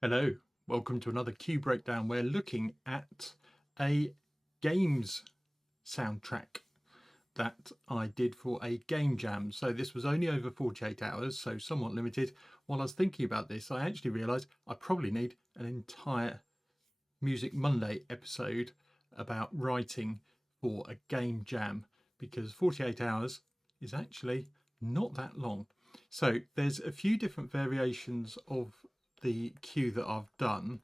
Hello, welcome to another Q breakdown. We're looking at a games soundtrack that I did for a game jam. So this was only over 48 hours, so somewhat limited. While I was thinking about this, I actually realised I probably need an entire Music Monday episode about writing for a game jam because 48 hours is actually not that long. So there's a few different variations of the cue that I've done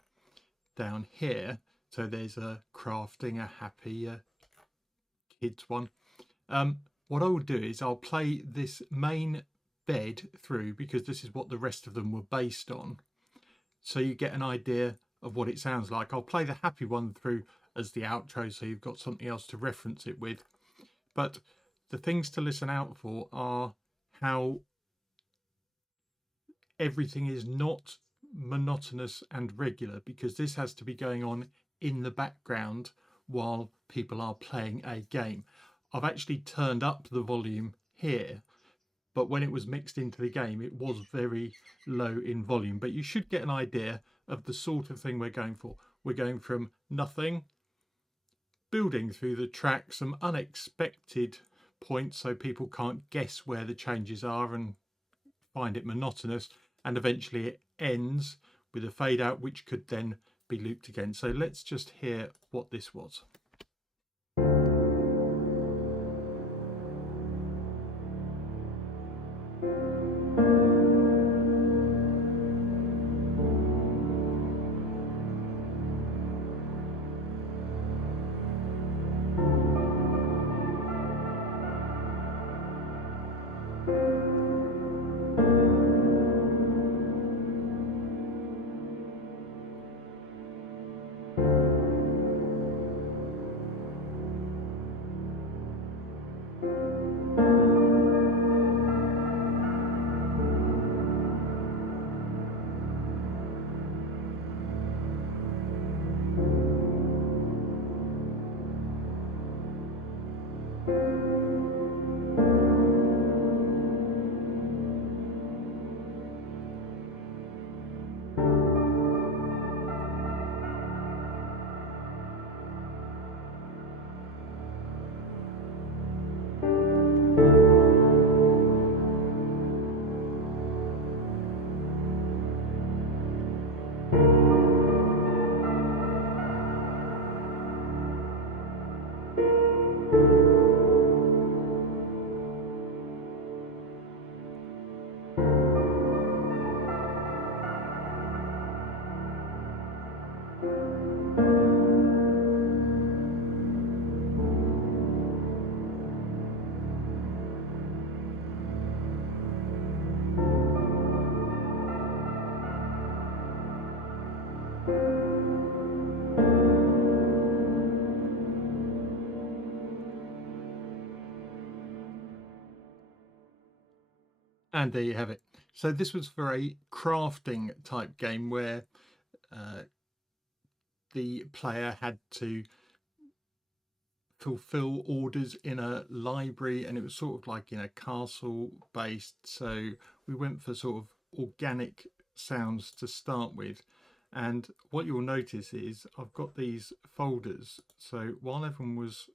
down here. So there's a crafting, a happy, a kids one. What I will do is I'll play this main bed through because this is what the rest of them were based on. So you get an idea of what it sounds like. I'll play the happy one through as the outro so you've got something else to reference it with. But the things to listen out for are how everything is not monotonous and regular, because this has to be going on in the background while people are playing a game. I've actually turned up the volume here, but when it was mixed into the game it was very low in volume. But you should get an idea of the sort of thing we're going for. We're going from nothing, building through the track, some unexpected points so people can't guess where the changes are and find it monotonous, and eventually it ends with a fade out which could then be looped again. So let's just hear what this was. And there you have it. So this was for a crafting type game where the player had to fulfill orders in a library, and it was sort of like in a castle based. So we went for sort of organic sounds to start with. And what you'll notice is I've got these folders. So while everyone was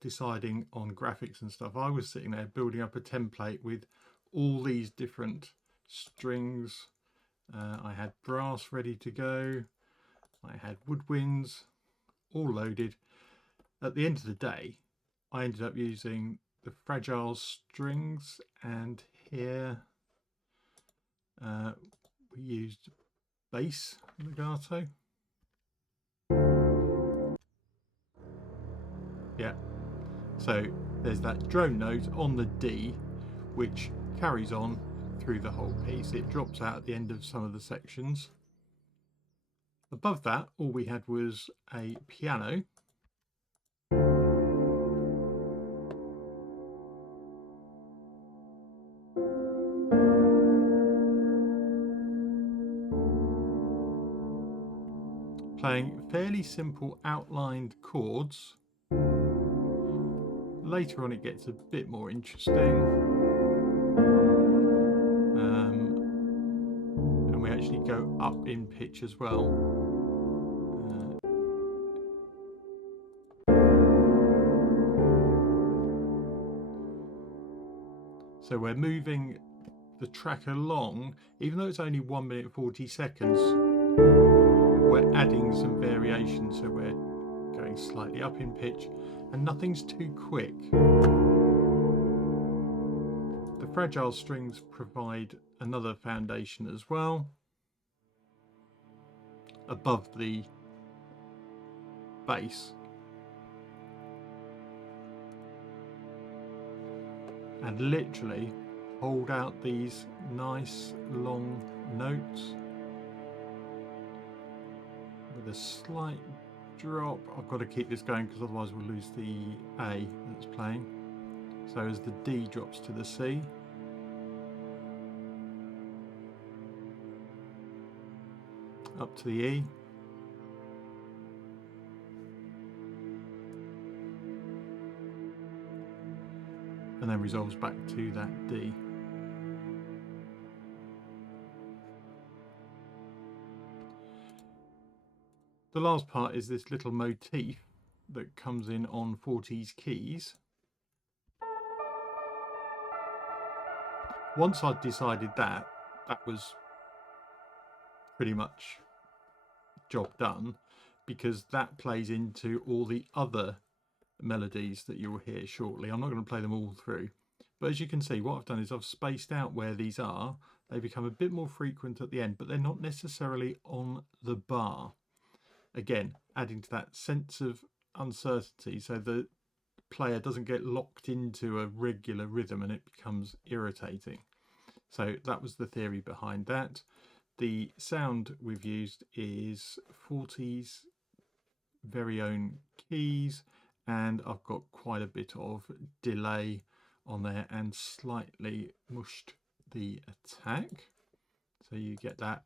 deciding on graphics and stuff, I was sitting there building up a template with all these different strings. I had brass ready to go. I had woodwinds all loaded. At the end of the day, I ended up using the fragile strings, and here we used bass legato. Yeah, so there's that drone note on the D which carries on through the whole piece. It drops out at the end of some of the sections. Above that, all we had was a piano. Playing fairly simple outlined chords. Later on it gets a bit more interesting. And we actually go up in pitch as well. So we're moving the track along, even though it's only 1 minute 40 seconds, we're adding some variation, so we're going slightly up in pitch and nothing's too quick. The fragile strings provide another foundation as well above the bass, and literally hold out these nice long notes with a slight drop. I've got to keep this going because otherwise we'll lose the A that's playing. So as the D drops to the C, up to the E, and then resolves back to that D. The last part is this little motif that comes in on 40's keys. Once I'd decided that was pretty much job done, because that plays into all the other melodies that you'll hear shortly. I'm not going to play them all through, but as you can see, what I've done is I've spaced out where these are. They become a bit more frequent at the end, but they're not necessarily on the bar. Again, adding to that sense of uncertainty, so the player doesn't get locked into a regular rhythm and it becomes irritating. So that was the theory behind that. The sound we've used is 40's very own keys, and I've got quite a bit of delay on there and slightly mushed the attack, so you get that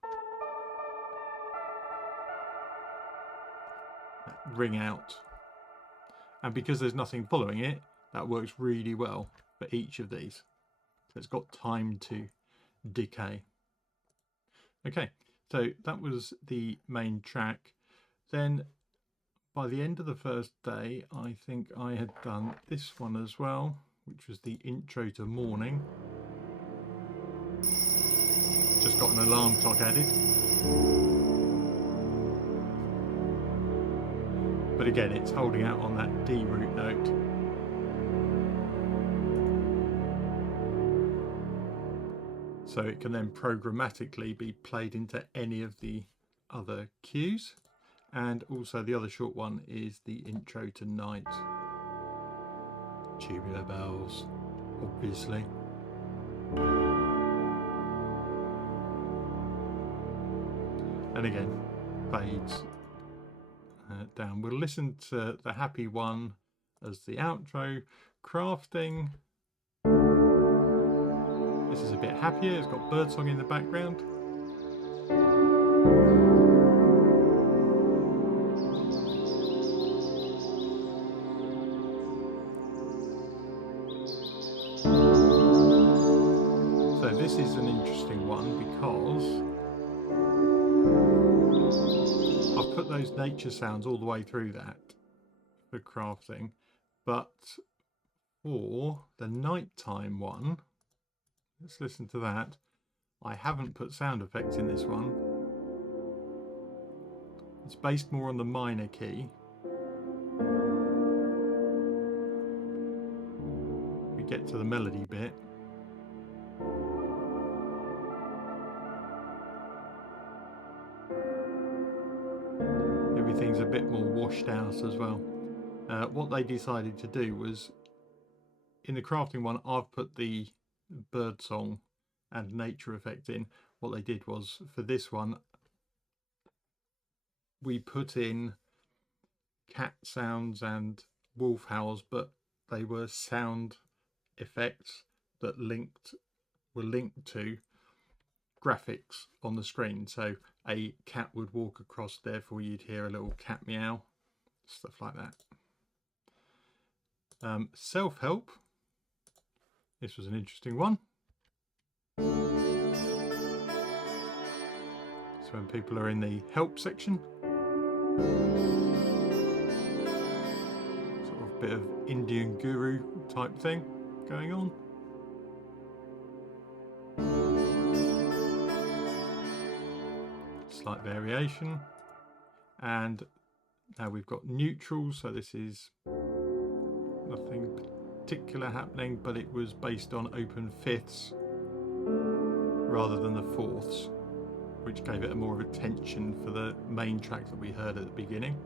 ring out, and because there's nothing following it, that works really well for each of these, so it's got time to decay. Okay, so that was the main track. Then by the end of the first day, I think I had done this one as well, which was the intro to Morning. Just got an alarm clock added. But again, it's holding out on that D root note. So it can then programmatically be played into any of the other cues. And also the other short one is the intro to Night. Tubular bells, obviously. And again, fades down. We'll listen to the happy one as the outro. Crafting. This is a bit happier, it's got birdsong in the background. So this is an interesting one because I've put those nature sounds all the way through that for crafting, but for the nighttime one, let's listen to that. I haven't put sound effects in this one. It's based more on the minor key. We get to the melody bit. Everything's a bit more washed out as well. What they decided to do was, in the crafting one, I've put the birdsong and nature effect in. What they did was, for this one, we put in cat sounds and wolf howls, but they were sound effects that were linked to graphics on the screen. So a cat would walk across, therefore you'd hear a little cat meow, stuff like that. Self-help. This was an interesting one. So when people are in the help section, sort of bit of Indian guru type thing going on. Slight variation. And now we've got neutral, so this is nothing particular happening, but it was based on open fifths rather than the fourths, which gave it a more of a tension for the main track that we heard at the beginning.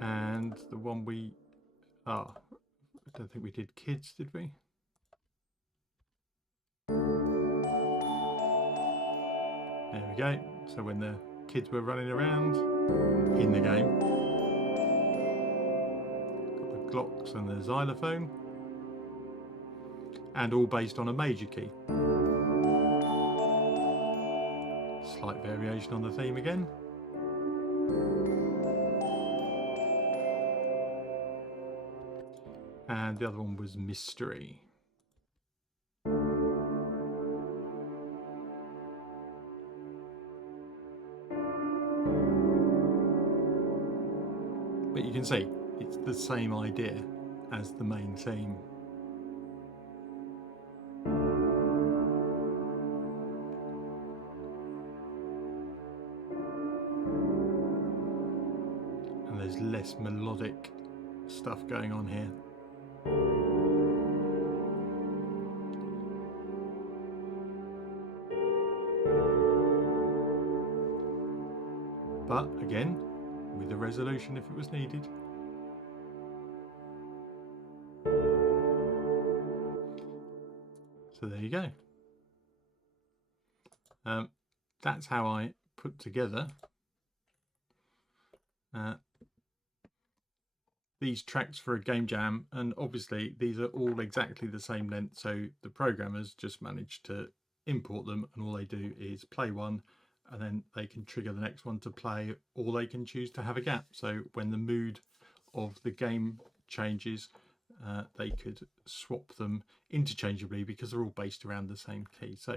And the one I don't think we did kids, did we? There we go. So when the kids were running around in the game, got the glocks and the xylophone, and all based on a major key. Slight variation on the theme again. And the other one was mystery. But you can see it's the same idea as the main theme. And there's less melodic stuff going on here. But again, with a resolution if it was needed. So there you go. That's how I put together these tracks for a game jam, and obviously these are all exactly the same length, so the programmers just managed to import them, and all they do is play one and then they can trigger the next one to play, or they can choose to have a gap. So when the mood of the game changes, they could swap them interchangeably because they're all based around the same key. So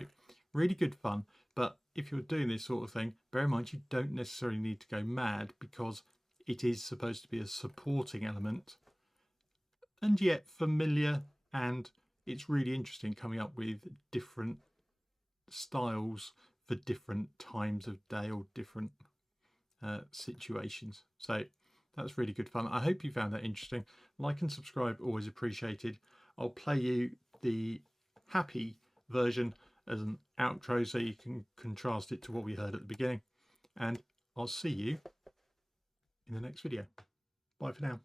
really good fun. But if you're doing this sort of thing, bear in mind you don't necessarily need to go mad, because it is supposed to be a supporting element and yet familiar, and it's really interesting coming up with different styles for different times of day or different situations. So that's really good fun. I hope you found that interesting. Like and subscribe, always appreciated. I'll play you the happy version as an outro so you can contrast it to what we heard at the beginning, and I'll see you in the next video. Bye for now.